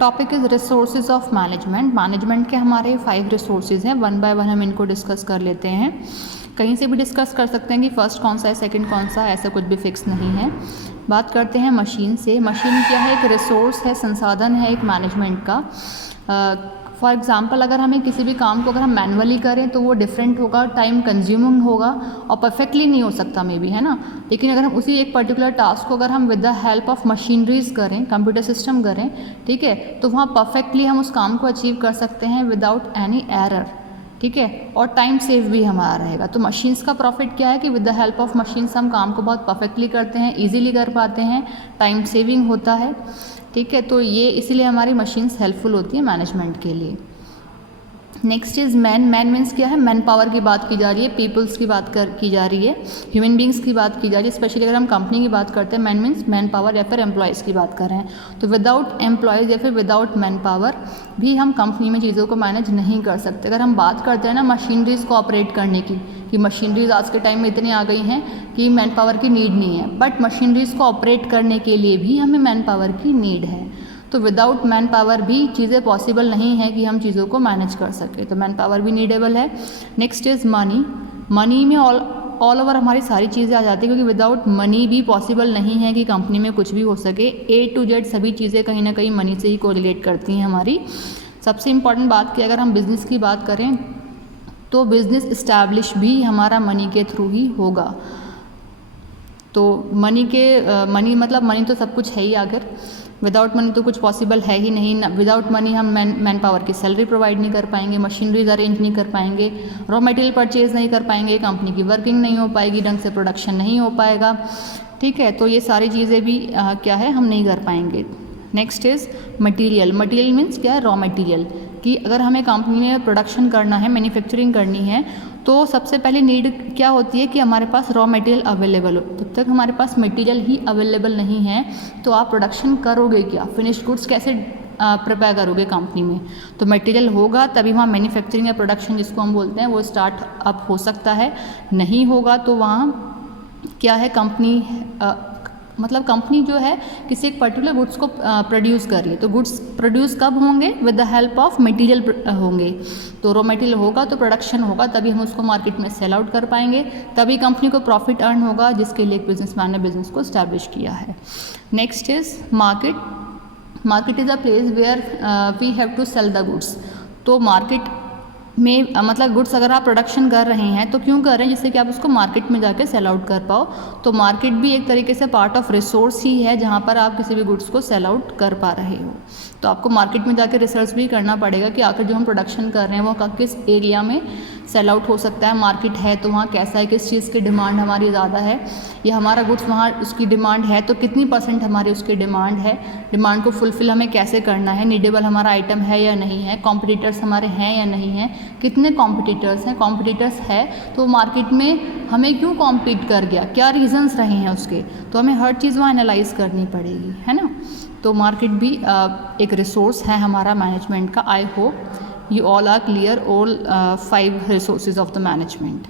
Topic is resources of management. Management के हमारे 5 resources हैं, वन बाय वन हम इनको डिस्कस कर लेते हैं। कहीं से भी डिस्कस कर सकते हैं कि फर्स्ट कौन सा है, सेकंड कौन सा है, ऐसा कुछ भी फिक्स नहीं है। बात करते हैं मशीन से। मशीन क्या है? एक रिसोर्स है, संसाधन है एक मैनेजमेंट का। फॉर एग्ज़ाम्पल अगर हमें किसी भी काम को अगर हम मैनुअली करें तो वो डिफरेंट होगा, टाइम कंज्यूमिंग होगा और परफेक्टली नहीं हो सकता मे बी, है ना। लेकिन अगर हम उसी एक पर्टिकुलर टास्क को अगर हम with the help of machineries करें, कंप्यूटर सिस्टम करें, ठीक है, तो वहाँ परफेक्टली हम उस काम को अचीव कर सकते हैं विदाउट एनी एरर, ठीक है, और टाइम सेव भी हमारा रहेगा। तो मशीन्स का प्रॉफिट क्या है कि with the help of machines हम काम को बहुत परफेक्टली करते हैं, इजीली कर पाते हैं, टाइम सेविंग होता है, ठीक है। तो ये इसीलिए हमारी मशीन्स हेल्पफुल होती है मैनेजमेंट के लिए। Next is man. Man means क्या है? मैन पावर की बात की जा रही है, पीपल्स की बात की जा रही है, ह्यूमन बींग्स की बात की जा रही है। स्पेशली अगर हम कंपनी की बात करते हैं, मैन मीन्स मैन पावर या फिर एम्प्लॉयज़ की बात कर रहे हैं। तो विदाउट एम्प्लॉयज़ या फिर विदाउट मैन पावर भी हम कंपनी में चीज़ों को मैनेज नहीं कर सकते। अगर हम बात करते हैं ना मशीनरीज को ऑपरेट करने की, कि मशीनरीज आज के टाइम में इतनी आ गई हैं कि मैन पावर की नीड नहीं है, बट मशीनरीज को ऑपरेट करने के लिए भी हमें मैन पावर की नीड है। तो विदाउट मैन पावर भी चीज़ें पॉसिबल नहीं है कि हम चीज़ों को मैनेज कर सकें, तो मैन पावर भी नीडेबल है। Next is money. मनी में ऑल ओवर हमारी सारी चीज़ें आ जाती है, क्योंकि विदाउट मनी भी पॉसिबल नहीं है कि कंपनी में कुछ भी हो सके। A to Z सभी चीज़ें कहीं ना कहीं मनी से ही कोरिलेट करती हैं हमारी। सबसे इम्पॉर्टेंट बात की अगर हम बिज़नेस की बात करें तो बिज़नेस इस्टेब्लिश भी हमारा मनी के थ्रू ही होगा। तो मनी मतलब मनी तो सब कुछ है ही, आखिर विदाउट मनी तो कुछ पॉसिबल है ही नहीं। विदाउट मनी हम मैन पावर की सैलरी प्रोवाइड नहीं कर पाएंगे, मशीनरीज अरेंज नहीं कर पाएंगे, रॉ मटेरियल परचेज नहीं कर पाएंगे, कंपनी की वर्किंग नहीं हो पाएगी, ढंग से प्रोडक्शन नहीं हो पाएगा, ठीक है। तो ये सारी चीज़ें भी क्या है, हम नहीं कर पाएंगे। Next is material. Material means क्या है? Raw material. कि अगर हमें कंपनी में प्रोडक्शन करना है, मैन्युफैक्चरिंग करनी है, तो सबसे पहले नीड क्या होती है कि हमारे पास रॉ मटेरियल अवेलेबल हो। जब तक हमारे पास मटेरियल ही अवेलेबल नहीं है तो आप प्रोडक्शन करोगे क्या, फिनिश गुड्स कैसे प्रिपेयर करोगे कंपनी में। तो मटेरियल होगा तभी वहाँ मैन्युफैक्चरिंग या प्रोडक्शन जिसको हम बोलते हैं वो स्टार्ट अप हो सकता है। नहीं होगा तो वहाँ क्या है, कंपनी कंपनी जो है किसी एक पर्टिकुलर गुड्स को प्रोड्यूस कर रही है, तो गुड्स प्रोड्यूस कब होंगे? With the help of material होंगे। तो रॉ मटेरियल होगा तो प्रोडक्शन होगा, तभी हम उसको मार्केट में सेल आउट कर पाएंगे, तभी कंपनी को प्रॉफिट अर्न होगा, जिसके लिए एक बिजनेसमैन ने बिजनेस को स्टैब्लिश किया है। Next is market. Market is a place where we have to sell the goods. तो मार्केट में मतलब गुड्स अगर आप प्रोडक्शन कर रहे हैं तो क्यों कर रहे हैं? जिससे कि आप उसको मार्केट में जाके सेल आउट कर पाओ। तो मार्केट भी एक तरीके से पार्ट ऑफ रिसोर्स ही है जहाँ पर आप किसी भी गुड्स को सेल आउट कर पा रहे हो। तो आपको मार्केट में जाके रिसर्च भी करना पड़ेगा कि आखिर जो हम प्रोडक्शन कर रहे हैं वो किस एरिया में सेल आउट हो सकता है, मार्केट है तो वहाँ कैसा है, किस चीज़ की डिमांड हमारी ज़्यादा है, या हमारा गुड्स वहाँ उसकी डिमांड है तो कितनी % हमारी उसकी डिमांड है, डिमांड को फुलफ़िल हमें कैसे करना है, नीडेबल हमारा आइटम है या नहीं है, कॉम्पिटिटर्स हमारे हैं या नहीं हैं, कितने कॉम्पिटिटर्स हैं, कॉम्पिटिटर्स है तो मार्केट में हमें क्यों कॉम्पीट कर गया, क्या रीजंस रहे हैं उसके, तो हमें हर चीज़ वहाँ एनालाइज करनी पड़ेगी, है ना। तो मार्केट भी एक रिसोर्स है हमारा मैनेजमेंट का। I hope you all are clear all 5 resources of the management.